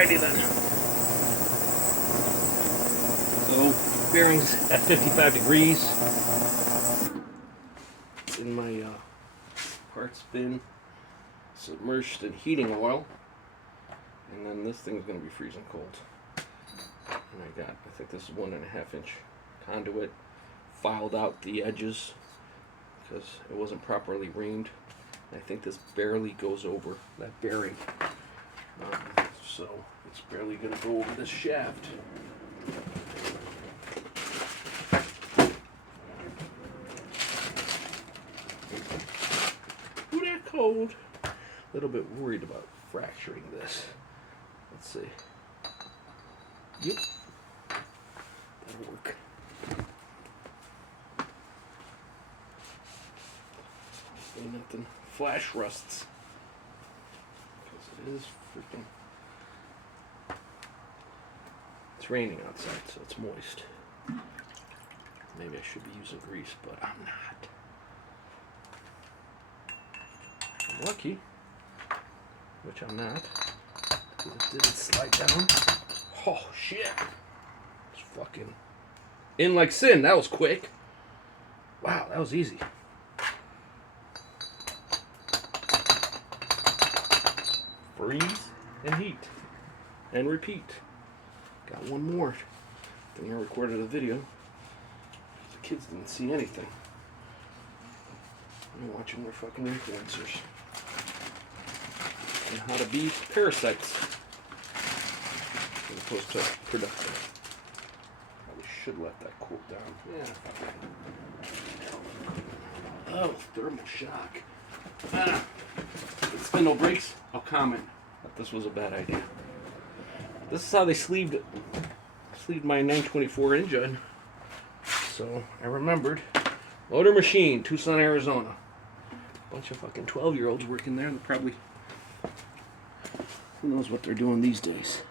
Alrighty then. So, bearings at 55 degrees. In my parts bin, submerged in heating oil. And then this thing's going to be freezing cold. And I think this is 1.5 inch conduit. Filed out the edges because it wasn't properly reamed. I think this barely goes over that bearing. So it's barely going to go over this shaft. Ooh, that cold. A little bit worried about fracturing this. Let's see. Yep. That'll work. Ain't nothing flash rusts. Because it is freaking... It's raining outside, so it's moist. Maybe I should be using grease, but I'm not. I'm lucky, which I'm not, because it didn't slide down. Oh, shit. It's fucking in like sin. That was quick. Wow, that was easy. Freeze and heat and repeat. Got one more. Then I recorded a video. The kids didn't see anything. I'm watching their fucking influencers and how to be parasites as opposed to productive. Probably should let that cool down. Yeah. Oh, thermal shock. If spindle breaks, I'll comment that this was a bad idea. This is how they sleeved it. Sleeved my 924 engine. So I remembered. Motor Machine, Tucson, Arizona. Bunch of fucking 12-year-olds working there. They're probably, who knows what they're doing these days.